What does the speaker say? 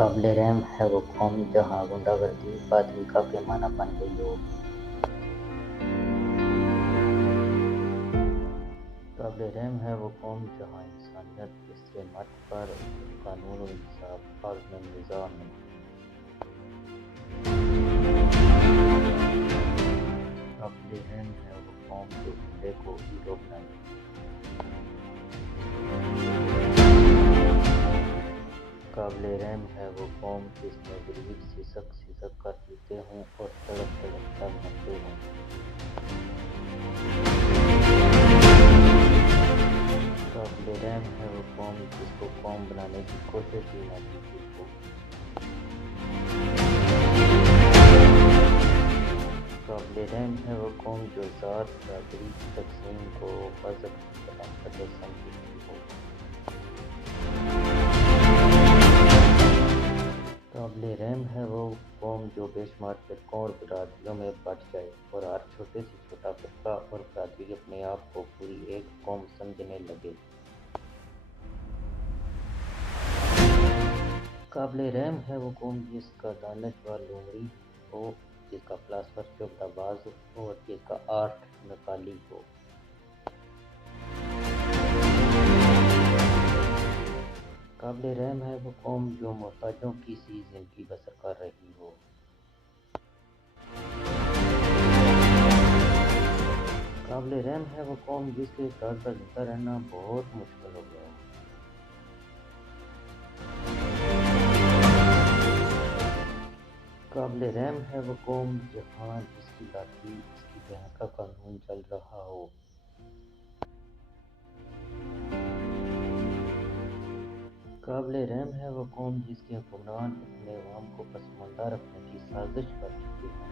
قابل رحم ہے وہ قوم جہاں غنڈہ گردی بادری کا پیمانہ بن گئی ہو۔ قابل رحم ہے وہ قوم جہاں انسانیت اس سے مت پر قانون و انصاف عالم نظام میں۔ قابل رحم ہے وہ قوم جو غنڈے کو ہیرو بنائے۔ قابل رحم ہے وہ قوم جس میں غریب سسک سسک کر پیتے ہوں اور تڑپ تڑپ کر مرتے ہوں۔ قابل رحم ہے وہ قوم جس کو قوم بنانے کی کوشش بھی نہ کی ہو۔ قابل رحم ہے وہ قوم جو ذات برادری کی تقسیم کو مذہب کی طرح قدر سمجھتی ہو۔ قابل رحم ہے وہ قوم جو بے شمار فرقوں اور برادریوں میں بٹ جائے اور ہر چھوٹے سے چھوٹا فرقہ اور برادری اپنے آپ کو پوری ایک قوم سمجھنے لگے۔ قابل رحم ہے وہ قوم جس کا دانشور لومڑی ہو، جس کا فلاسفر چغدہ باز ہو اور جس کا آرٹ نکالی ہو۔ قابل رحم ہے وہ قوم جو محتاجوں کی سی زندگی بسر کر رہی ہو۔ قابل رحم ہے وہ قوم جس کے اقدار کا زندہ رہنا بہت مشکل ہو گیا ہو۔ قابل رحم ہے وہ قوم جہاں جس کی لاٹھی اس کی بہن کا قانون چل رہا ہو۔ قابل رحم ہے وہ قوم جس کے حکمران اپنے عوام کو پسماندہ رکھنے کی سازش کر چکے ہیں۔